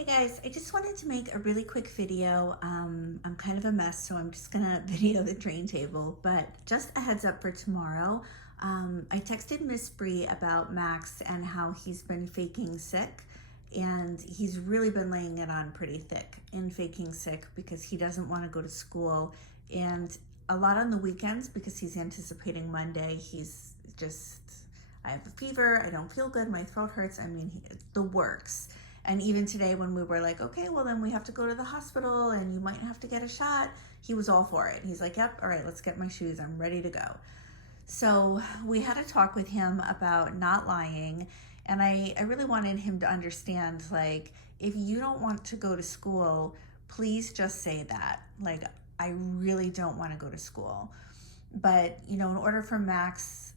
Hey guys, I just wanted to make a really quick video. I'm kind of a mess, so I'm just gonna video the train table, but just a heads up for tomorrow. I texted Miss Bree about Max and how he's been faking sick, and he's really been laying it on pretty thick in faking sick because he doesn't want to go to school, and a lot on the weekends because he's anticipating Monday. He's just, I have a fever, I don't feel good, my throat hurts. I mean, the works. And even today when we were like, okay, well then we have to go to the hospital and you might have to get a shot, he was all for it. He's like, yep, all right, let's get my shoes, I'm ready to go. So we had a talk with him about not lying. And I really wanted him to understand, like, if you don't want to go to school, please just say that. Like, I really don't want to go to school. But, in order for Max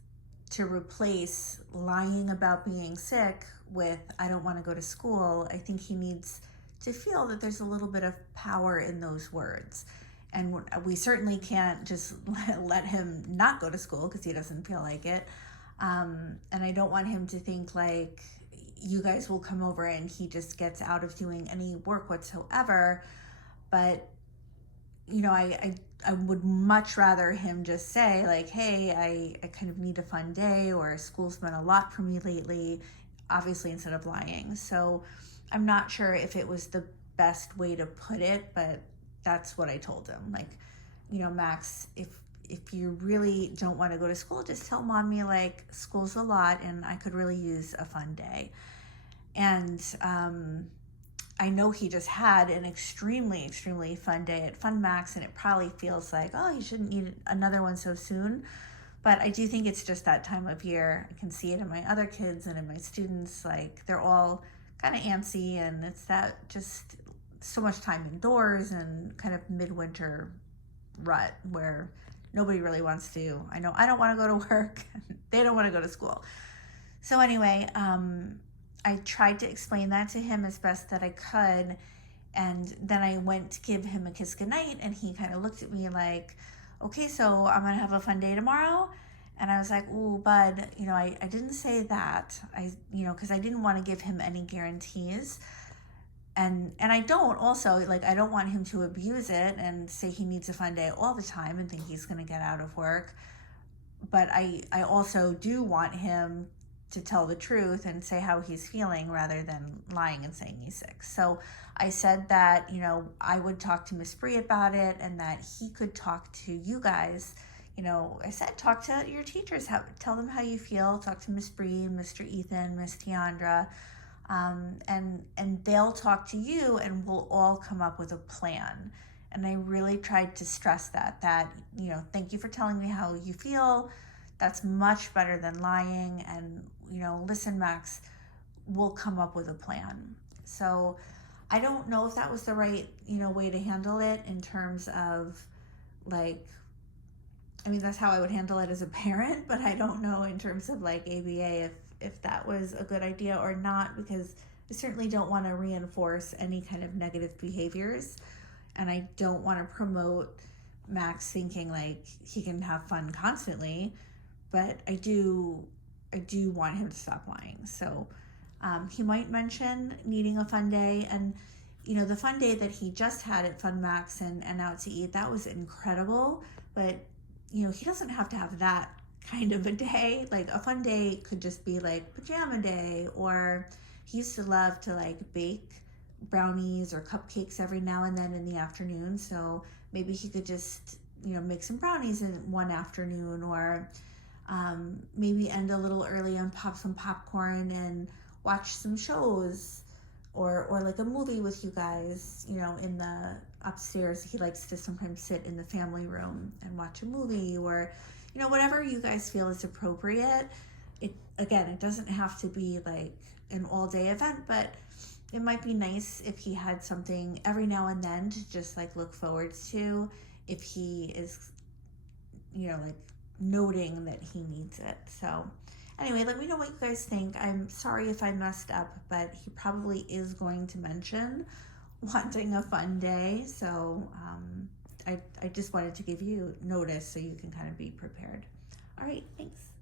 to replace lying about being sick with I don't want to go to school, I think he needs to feel that there's a little bit of power in those words. And we certainly can't just let him not go to school because he doesn't feel like it. And I don't want him to think like you guys will come over and he just gets out of doing any work whatsoever. But I would much rather him just say like, hey, I kind of need a fun day, or school's been a lot for me lately, obviously, instead of lying. So I'm not sure if it was the best way to put it, but that's what I told him. Like, Max, if you really don't want to go to school, just tell mommy like school's a lot and I could really use a fun day. And I know he just had an extremely, extremely fun day at Fun Max, and it probably feels like, oh, you shouldn't need another one so soon. But I do think it's just that time of year. I can see it in my other kids and in my students. Like, they're all kind of antsy, and it's that just so much time indoors and kind of midwinter rut where nobody really wants to. I know I don't want to go to work. They don't want to go to school. So anyway, I tried to explain that to him as best that I could. And then I went to give him a kiss goodnight, and he kind of looked at me like, okay, so I'm going to have a fun day tomorrow. And I was like, ooh, bud, I didn't say that. Because I didn't want to give him any guarantees. And I don't also, like, I don't want him to abuse it and say he needs a fun day all the time and think he's going to get out of work. But I also do want him to tell the truth and say how he's feeling rather than lying and saying he's sick. So I said that, I would talk to Miss Bree about it and that he could talk to you guys. I said, talk to your teachers, tell them how you feel, talk to Miss Bree, Mr. Ethan, Miss Tiandra, and they'll talk to you and we'll all come up with a plan. And I really tried to stress that, thank you for telling me how you feel. That's much better than lying. And, listen, Max, we'll come up with a plan. So I don't know if that was the right, way to handle it in terms of like, I mean, that's how I would handle it as a parent, but I don't know in terms of like ABA if that was a good idea or not, because I certainly don't want to reinforce any kind of negative behaviors. And I don't want to promote Max thinking like he can have fun constantly, but I do want him to stop lying. So he might mention needing a fun day. And, the fun day that he just had at Fun Max and out to eat, that was incredible. But, he doesn't have to have that kind of a day. Like, a fun day could just be like pajama day, or he used to love to like bake brownies or cupcakes every now and then in the afternoon. So maybe he could just, make some brownies in one afternoon, or maybe end a little early and pop some popcorn and watch some shows, or like a movie with you guys, in the upstairs. He likes to sometimes sit in the family room and watch a movie, or, whatever you guys feel is appropriate. It doesn't have to be like an all day event, but it might be nice if he had something every now and then to just like look forward to, if he is, like noting that he needs it. So anyway, let me know what you guys think. I'm sorry if I messed up, but he probably is going to mention wanting a fun day. So I just wanted to give you notice so you can kind of be prepared. All right, thanks.